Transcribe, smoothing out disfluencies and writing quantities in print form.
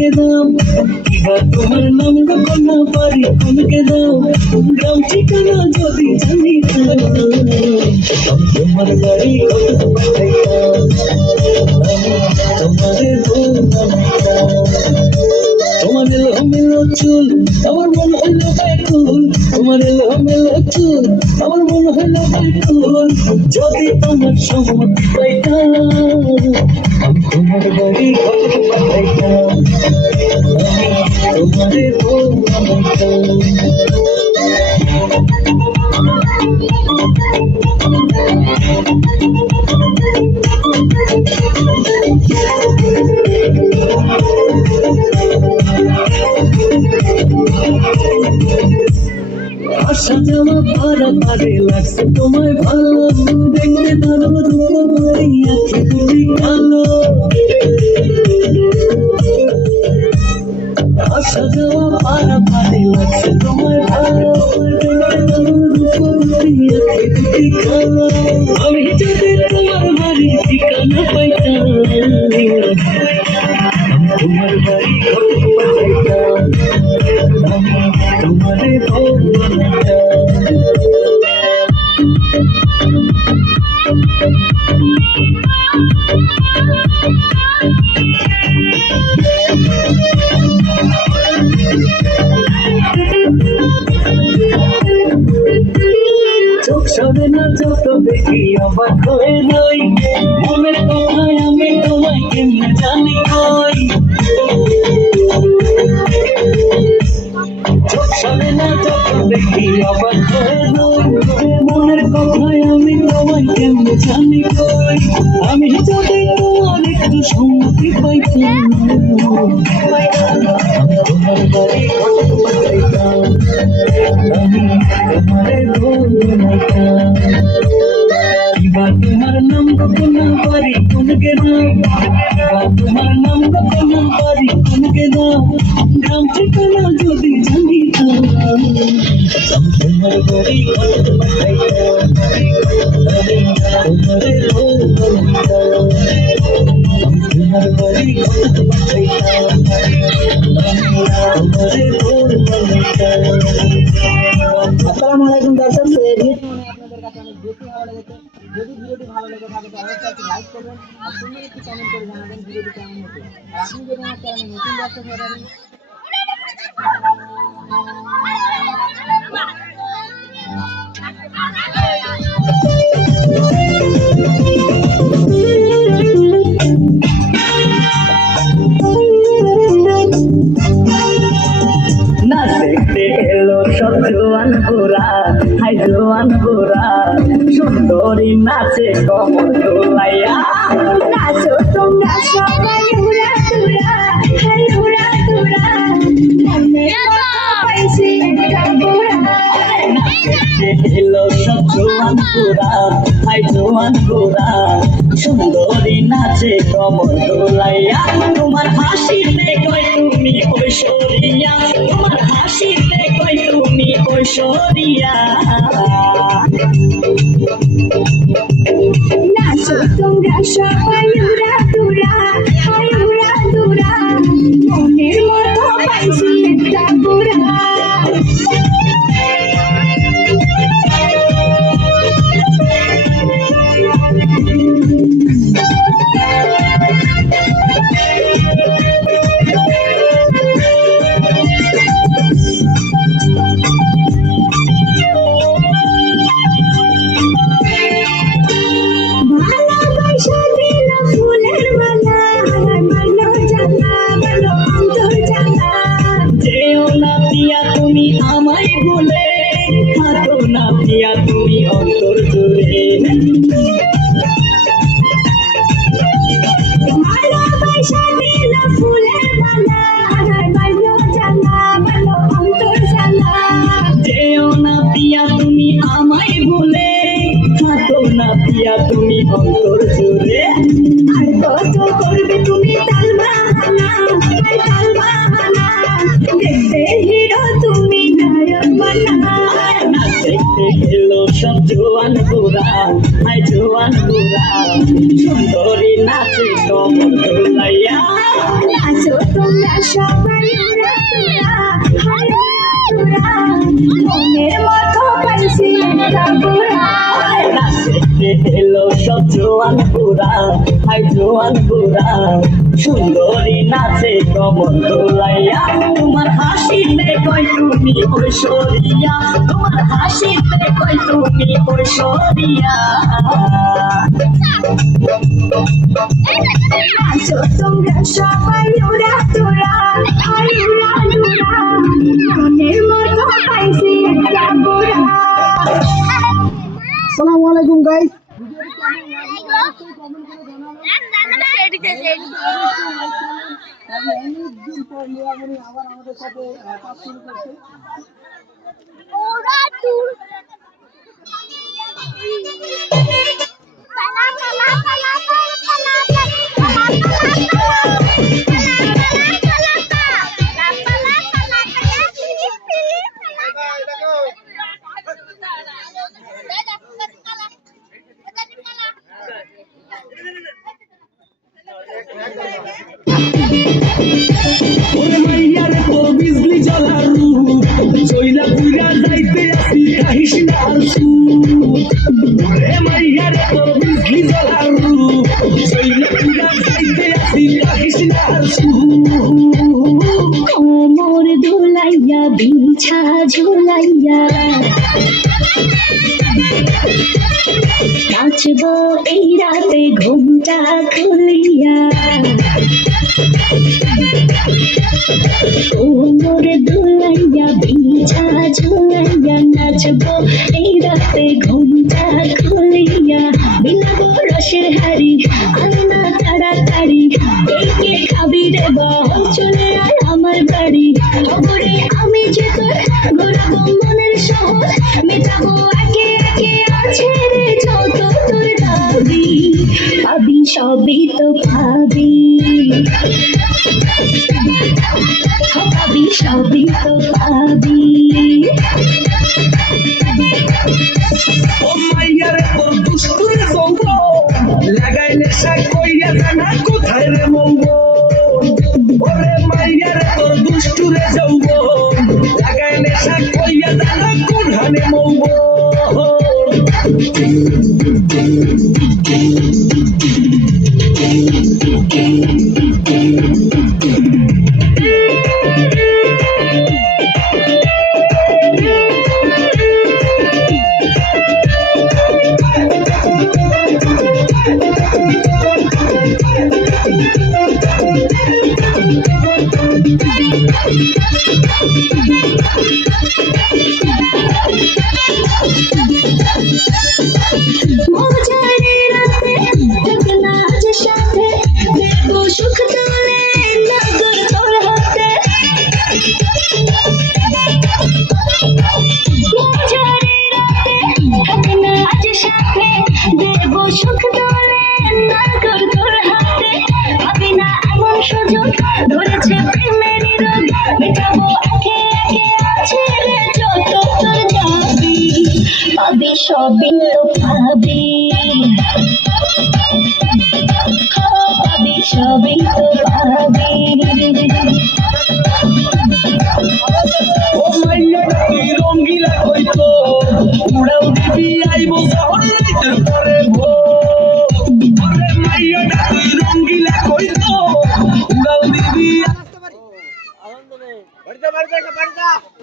কোনকে দাও, এবার তোমার নাম কখনো পারি কোনকে দাও, গ্রাম ঠিকানা যদি জানি তোমার বাড়ি কত পাঠাইতাম, তোমারে তোমার এলোমেলো চুল আমার মন হইল ব্যাকুল, তোমার এলোমেলো চুল আমার মন হইল ব্যাকুল, যদি তোমার সম্মতি পাইতাম আমি তোমার বাড়ি কত পাঠাইতাম, তোমারে বানাইতাম। আসা যাওয়া পারে লাগছে তোমায় ভালো, দেখতে দারুণ রূপ আখি দুটি কালো, আসা যাওয়া পারে লাগছে তোমায় ভালো, দেখতে দারুণ রূপ আখি দুটি কালো, আমি যদি তোমার বাড়ির ঠিকানা পাইতাম তোমার বাড়ি কত পাইতাম, তোমারে চোখ সবে না যত দেখি অবাক হয়ে যাই, মনের কথায় আমি তোমায় কেমনে জানি কই, চোখ সবে না যত দেখি অবাক হয়ে যাই, মনের কথায় আমি তোমায় কেমনে জানি কই, আমি যদি তোমার একটু সম্মতি পাইতাম তোমার বাড়ি কত পাইতাম, আমি তোমারে বানাইতাম। এবার তোমার নাম কখনো পারি কোনকে দাও, এবার তোমার নাম কখনো পারি কোনকে দাও, গ্রাম ঠিকানা যদি জানিতাম তোমার বাড়ি কত পাইতাম, তোমারে বানাইতাম। তোমার বাড়ি কত পাইতাম, তোমারে বানাইতাম। আসসালামু আলাইকুম দর্শক, আপনাদের কাছে অনেক বেশি ভালো লেগেছে। যদি ভিডিওটি ভালো লেগে থাকে তাহলে অবশ্যই লাইক করবেন আর সুন্দর একটি কমেন্ট করে জানাবেন ভিডিওটি কেমন হয়েছে। আর আপনি যদি আমার চ্যানেলে নতুন দর্শক হয়ে থাকেন না দেখতে এলো সব জোয়ান গোরা, হাই জোয়ান গোরা, সুন্দরী নাচে কমর দোলাইয়া, নাচো তোমরা সবাই উড়া তুরা, হাই উড়া তুরা, মনের মতো পাইছি একটা গোরা। দেখতে এলো সব জোয়ান গোরা, হাই জোয়ান গোরা, সুন্দরী নাচে কমর দোলাইয়া, তোমার হাসিতে কয় তুমি ঐশ্বরিয়া, তোমার হাসিতে কয় তুমি ঐশ্বরিয়া। নাচো তোমরা সবাই উড়া তুরা, হাই উড়া তুরা, মনের মতো পাইছি একটা গোরা। ভালোবাসা দিল ফুলের মালা, আমার মনো জানা বলো অন্তর জানা। যেও না পিয়া তুমি আমায় ভুলে, থাকো না পিয়া তুমি অন্তর জুড়ে, ভালোবাসা দিল ফুলের মালা, আমার মনো জানা বলো অন্তর জানা। যেও না পিয়া তুমি আমায় ভুলে, থাকো না পিয়া তুমি অন্তর জুড়ে। আর কত করবে তুমি তাল বাহানা, আর তাল বাহানা, দেখতে হিরো তুমি নায়ক বানা। না দেখতে এলো সব জোয়ান গোরা হাই জোয়ান গোরা সুন্দরী নাচে কমর দোলাইয়া নাচো তোমরা সবাই উড়া দুরা হাই উড়া দুরা মনের মতো পাইছি একটা বুড়া নাচতে এলো সব জোয়ান গোরা হাই জোয়ান গোরা সুন্দরী নাচে কমর দোলাইয়া তোমার হাসিতে কই তুমি ঐশ্বরিয়া তোমার হাসিতে কই তুমি ঐশ্বরিয়া নাচো তোমরা সবাই উড়া দুরা হাই উড়া দুরা মনের মতো পাইছি একটা বুড়া আসসালামু আলাইকুম গাইস অনেকদিন পর লিয়ামনি আবার আমাদের সাথে কাজ শুরু করছে ওরে মাইয়ার তোর বিজলি জ্বলার রূপ চইলা পুইরা যাইতে আসি কাহিস না আলসু ওরে মাইয়ার তোর বিজলি জ্বলার রূপ চইলা পুইরা যাইতে আসি কাহিস না আলসু কোমর দোলাইয়া বিছা ঝুলাইয়া নাচবো এই রাতে ঘুমটা খুলিয়া কোমর দোলাইয়া বিছা ঝুলাইয়া নাচবো এই রাতে ঘুমটা খুলিয়া বিলাবো রসের হাড়ি আয়না তাড়াতাড়ি কে খাবি রে বল চলে আয় আমার বাড়ি খবরে আমি যে তোর ঘোরাবো মনের শহর মেটাবো একে একে আছে রে যত তোর দাবি পাবি সবই তো পাবি পাবি সবই তো পাবি ও মাইয়ার তোর দুষ্টুরে সঙ্গ লাগাই নেশা কইয়া জানা কোথায় রে মঙ্গ ওরে মাইয়ার তোর দুষ্টুরে সঙ্গ লাগাই নেশা কইয়া জানা কোথায় মঙ্গ মজারে রাতে দেখনা আজ সাথে দেখবো সুখ তোলে নগর তোর হাতে মজারে রাতে দেখনা আজ সাথে দেখবো সুখ তোলে নগর তোর হাতে পাবি না এমন সুযোগ ধরেছে প্রেমেরই রোগ মেটাবো একে একে আছে রে যত তোর দাবি পাবি সবই তো পাবি পাবি সবই তো পাবি ও মাইয়া তুই রঙ্গিলা কইতো উড়াও দিবি আইবো শহরে রাইতের পরে ওরে মাইয়া তুই রঙ্গিলা কইতো উড়াও দিবি আনন্দ নেই বাড়িতে বাড়িতে বাড়িতে